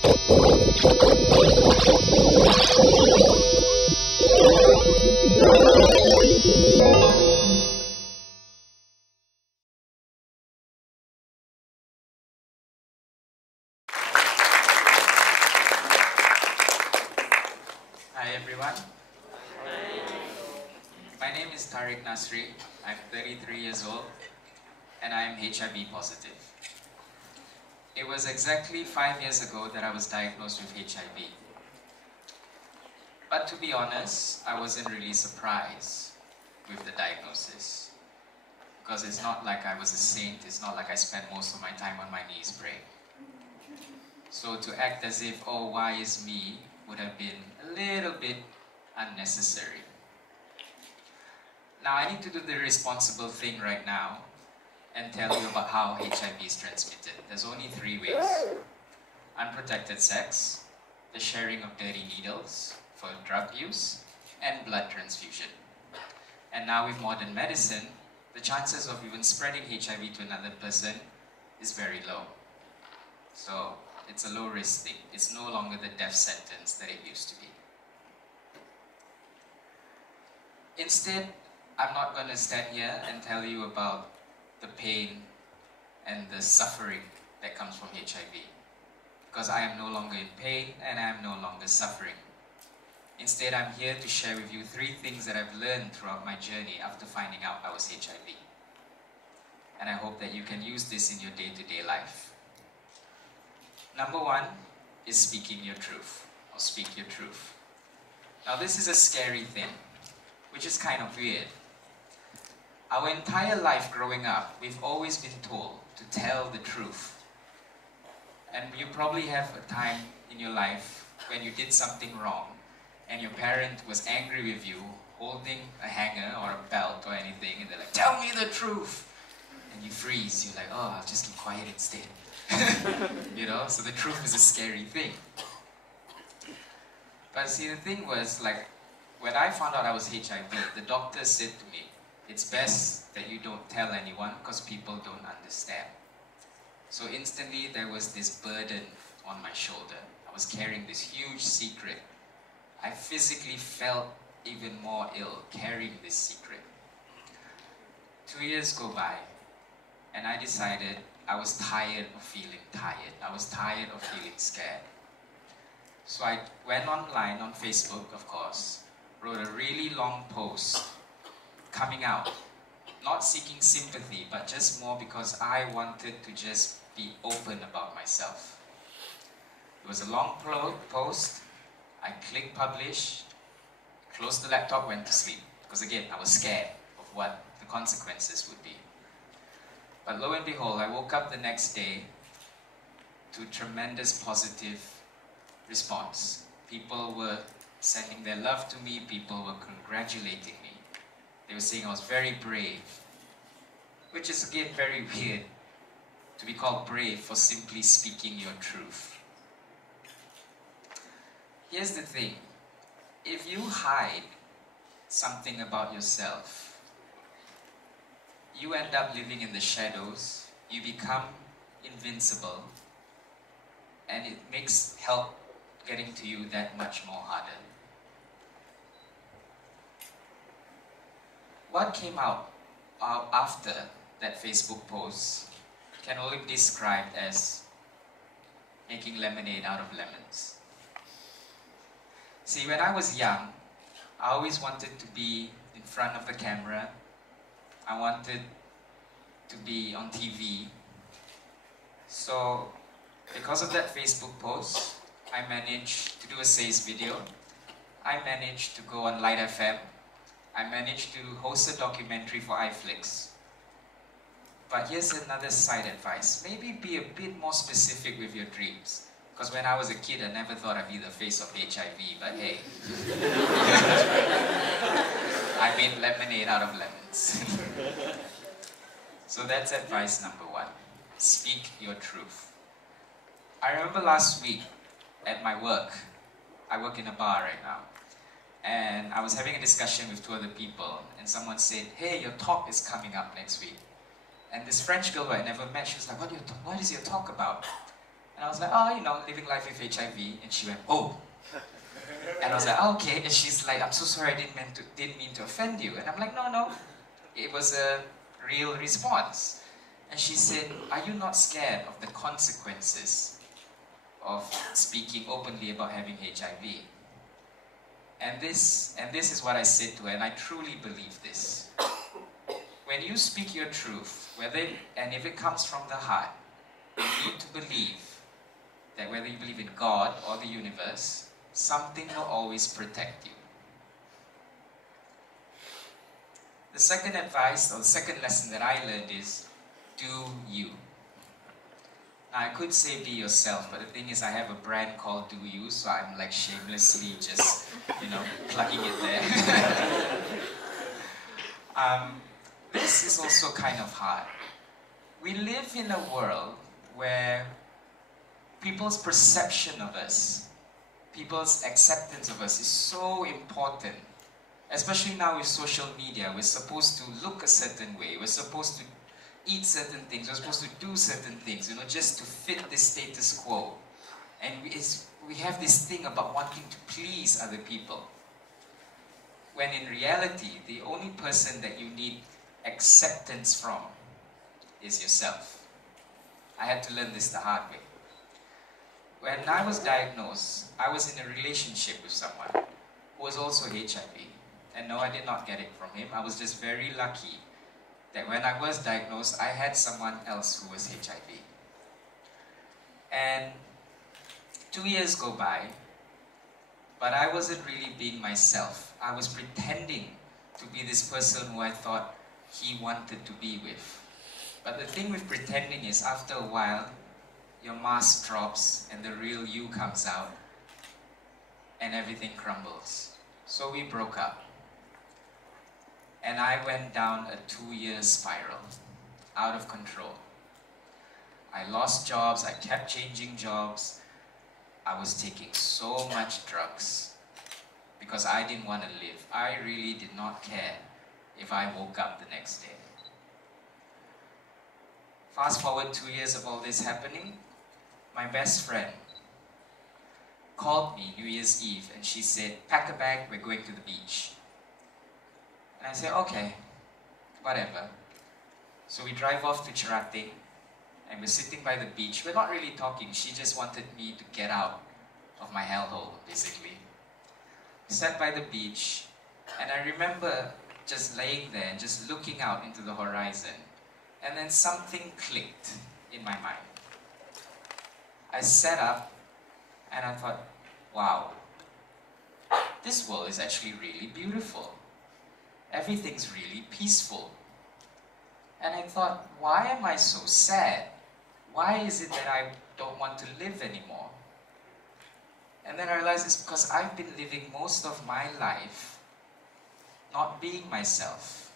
Hi everyone. My name is Tareq Nassri. I'm 33 years old and I am HIV positive. It was exactly 5 years ago that I was diagnosed with HIV. But to be honest, I wasn't really surprised with the diagnosis. Because it's not like I was a saint, it's not like I spent most of my time on my knees praying. So to act as if, oh, why is me, would have been a little bit unnecessary. Now I need to do the responsible thing right now and tell you about how HIV is transmitted. There's only 3 ways. Unprotected sex, the sharing of dirty needles for drug use, and blood transfusion. And now with modern medicine, the chances of even spreading HIV to another person is very low. So it's a low risk thing. It's no longer the death sentence that it used to be. Instead, I'm not going to stand here and tell you about the pain and the suffering that comes from HIV. Because I am no longer in pain and I am no longer suffering. Instead, I'm here to share with you 3 things that I've learned throughout my journey after finding out I was HIV. And I hope that you can use this in your day-to-day life. Number 1 is speaking your truth, or speak your truth. Now this is a scary thing, which is kind of weird. Our entire life growing up, we've always been told to tell the truth. And you probably have a time in your life when you did something wrong and your parent was angry with you, holding a hanger or a belt or anything, and they're like, tell me the truth! And you freeze, you're like, oh, I'll just keep quiet instead. You know, so the truth is a scary thing. But see, the thing was, like, when I found out I was HIV, the doctor said to me, it's best that you don't tell anyone because people don't understand. So instantly there was this burden on my shoulder. I was carrying this huge secret. I physically felt even more ill carrying this secret. 2 years go by and I decided I was tired of feeling tired. I was tired of feeling scared. So I went online on Facebook, of course, wrote a really long post coming out, not seeking sympathy, but just more because I wanted to just be open about myself. It was a long post. I clicked publish, closed the laptop, went to sleep. Because again, I was scared of what the consequences would be. But lo and behold, I woke up the next day to tremendous positive response. People were sending their love to me, people were congratulating me. They were saying I was very brave, which is again very weird, to be called brave for simply speaking your truth. Here's the thing, if you hide something about yourself, you end up living in the shadows, you become invincible, and it makes help getting to you that much more harder. What came out after that Facebook post can only be described as making lemonade out of lemons. See, when I was young, I always wanted to be in front of the camera. I wanted to be on TV. So, because of that Facebook post, I managed to do a sales video. I managed to go on Light FM. I managed to host a documentary for iFlix. But here's another side advice. Maybe be a bit more specific with your dreams. Because when I was a kid, I never thought I'd be the face of HIV, but hey. I made lemonade out of lemons. So that's advice number 1. Speak your truth. I remember last week at my work, I work in a bar right now, and I was having a discussion with 2 other people, and someone said, hey, your talk is coming up next week. And this French girl who I never met, she was like, what is your talk about? And I was like, oh, you know, living life with HIV. And she went, oh. And I was like, oh, okay. And she's like, I'm so sorry, I didn't mean to offend you. And I'm like, no, no. It was a real response. And she said, are you not scared of the consequences of speaking openly about having HIV? And this is what I said to her, and I truly believe this. When you speak your truth, and if it comes from the heart, you need to believe that whether you believe in God or the universe, something will always protect you. The second advice, or the second lesson that I learned is, do you. Now, I could say be yourself, but the thing is I have a brand called Do You, so I'm like shamelessly just, you know, plugging it there. This is also kind of hard. We live in a world where people's perception of us, people's acceptance of us is so important. Especially now with social media, we're supposed to look a certain way, we're supposed to eat certain things, we're supposed to do certain things, you know, just to fit the status quo. And we have this thing about wanting to please other people. When in reality, the only person that you need acceptance from is yourself. I had to learn this the hard way. When I was diagnosed, I was in a relationship with someone who was also HIV. And no, I did not get it from him. I was just very lucky that when I was diagnosed, I had someone else who was HIV. And 2 years go by, but I wasn't really being myself. I was pretending to be this person who I thought he wanted to be with. But the thing with pretending is, after a while, your mask drops and the real you comes out and everything crumbles. So we broke up. And I went down a 2-year spiral, out of control. I lost jobs, I kept changing jobs. I was taking so much drugs because I didn't want to live. I really did not care if I woke up the next day. Fast forward 2 years of all this happening, my best friend called me New Year's Eve and she said, pack a bag, we're going to the beach. And I said, okay, whatever. So we drive off to Tareq and we're sitting by the beach. We're not really talking, she just wanted me to get out of my hellhole, basically. We sat by the beach and I remember just laying there and just looking out into the horizon. And then something clicked in my mind. I sat up and I thought, wow, this world is actually really beautiful. Everything's really peaceful. And I thought, why am I so sad? Why is it that I don't want to live anymore? And then I realized it's because I've been living most of my life not being myself.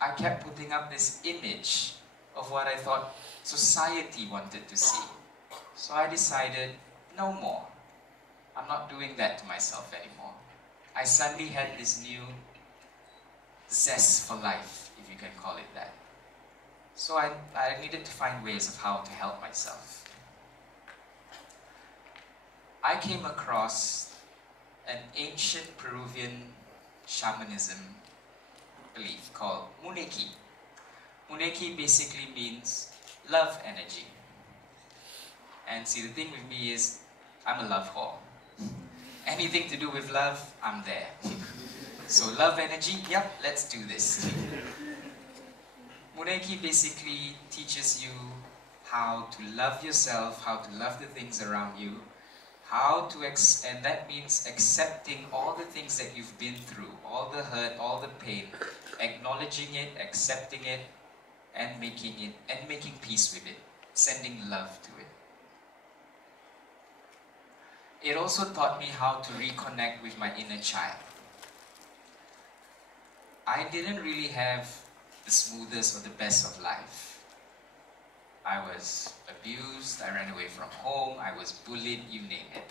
I kept putting up this image of what I thought society wanted to see. So I decided, no more. I'm not doing that to myself anymore. I suddenly had this new zest for life, if you can call it that. So I needed to find ways of how to help myself. I came across an ancient Peruvian shamanism belief called Muneki. Muneki basically means love energy. And see, the thing with me is, I'm a love whore. Anything to do with love, I'm there. So love energy, yep, let's do this. Muneki basically teaches you how to love yourself, how to love the things around you, and that means accepting all the things that you've been through, all the hurt, all the pain, acknowledging it, accepting it, and making peace with it, sending love to it. It also taught me how to reconnect with my inner child. I didn't really have the smoothest or the best of life. I was abused, I ran away from home, I was bullied, you name it.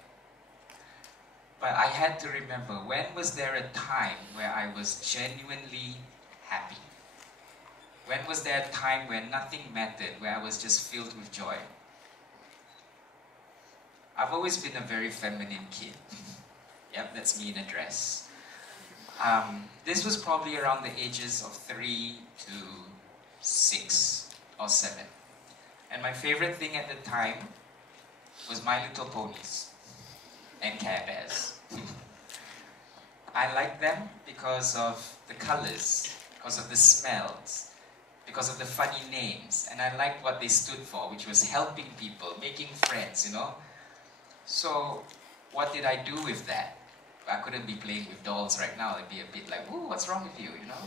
But I had to remember, when was there a time where I was genuinely happy? When was there a time where nothing mattered, where I was just filled with joy? I've always been a very feminine kid. Yep, that's me in a dress. This was probably around the ages of 3 to 6 or 7. And my favorite thing at the time was My Little Ponies and Care Bears. I liked them because of the colors, because of the smells, because of the funny names, and I liked what they stood for, which was helping people, making friends, you know. So what did I do with that? I couldn't be playing with dolls right now. It'd be a bit like, ooh, what's wrong with you, you know?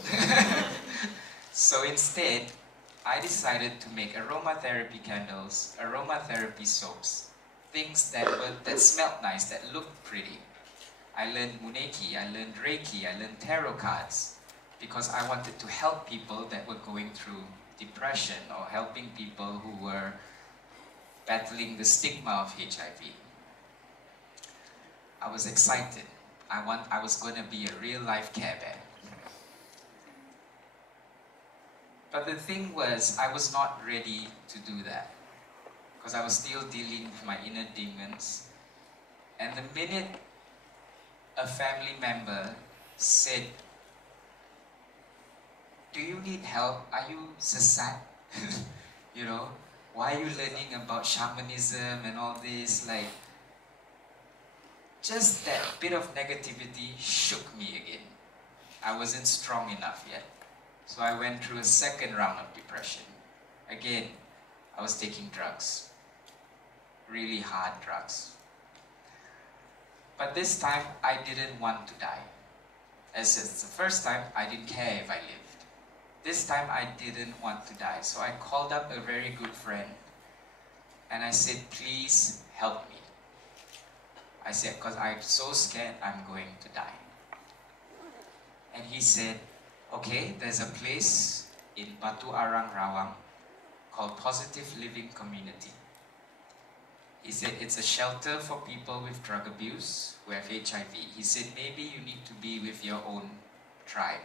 So instead, I decided to make aromatherapy candles, aromatherapy soaps, things that smelled nice, that looked pretty. I learned Muneki, I learned Reiki, I learned tarot cards, because I wanted to help people that were going through depression or helping people who were battling the stigma of HIV. I was excited. I was going to be a real-life Care Bear. But the thing was, I was not ready to do that, because I was still dealing with my inner demons. And the minute a family member said, "Do you need help? Are you sesat?" You know, why are you learning about shamanism and all this? Like, just that bit of negativity shook me again. I wasn't strong enough yet. So I went through a second round of depression. Again, I was taking drugs. Really hard drugs. But this time, I didn't want to die. As it's the first time, I didn't care if I lived. This time, I didn't want to die. So I called up a very good friend and I said, "Please help me." I said, "Because I'm so scared I'm going to die." And he said, "Okay, there's a place in Batu Arang, Rawang called Positive Living Community." He said, "It's a shelter for people with drug abuse who have HIV. He said, "Maybe you need to be with your own tribe."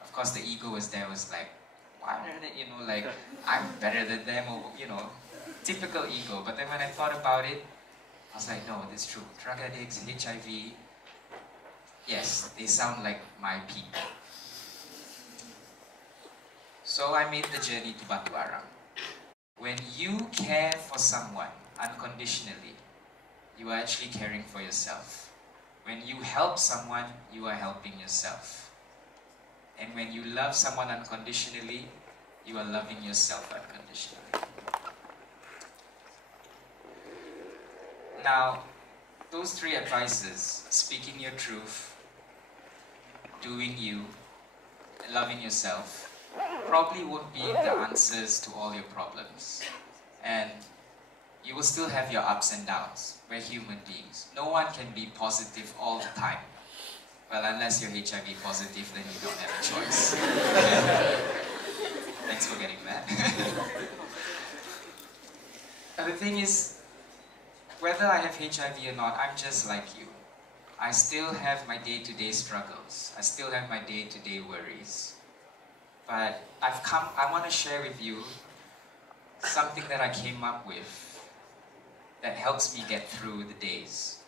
Of course, the ego was there, was like, why are they, you know, like, I'm better than them, or, you know, typical ego. But then when I thought about it, I was like, no, that's true. Drug addicts, HIV, yes, they sound like my people. So I made the journey to Batu Arang. When you care for someone unconditionally, you are actually caring for yourself. When you help someone, you are helping yourself. And when you love someone unconditionally, you are loving yourself unconditionally. Now, those 3 advices, speaking your truth, doing you, and loving yourself, probably won't be the answers to all your problems. And you will still have your ups and downs. We're human beings. No one can be positive all the time. Well, unless you're HIV positive, then you don't have a choice. Thanks for getting that. But the thing is, whether I have HIV or not, I'm just like you. I still have my day-to-day struggles. I still have my day-to-day worries. But I want to share with you something that I came up with that helps me get through the days.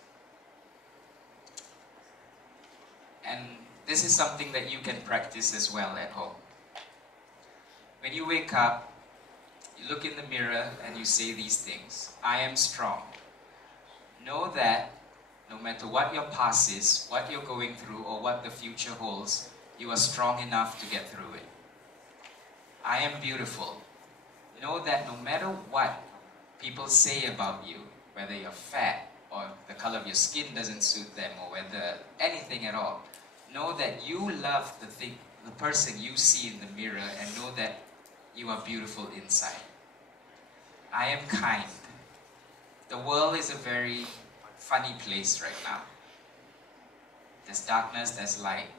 And this is something that you can practice as well at home. When you wake up, you look in the mirror and you say these things. "I am strong." Know that no matter what your past is, what you're going through, or what the future holds, you are strong enough to get through it. "I am beautiful." Know that no matter what people say about you, whether you're fat, or the color of your skin doesn't suit them, or whether anything at all, know that you love the person you see in the mirror, and know that you are beautiful inside. "I am kind." The world is a very funny place right now. There's darkness, there's light.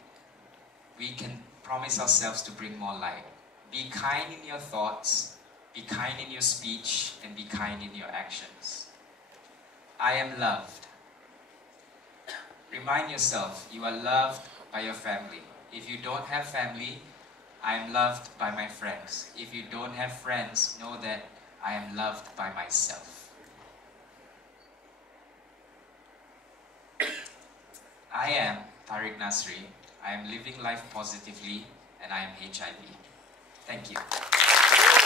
We can promise ourselves to bring more light. Be kind in your thoughts, be kind in your speech, and be kind in your actions. "I am loved." Remind yourself, you are loved by your family. If you don't have family, I am loved by my friends. If you don't have friends, know that I am loved by myself. I am Tareq Nassri. I am living life positively and I am HIV. Thank you.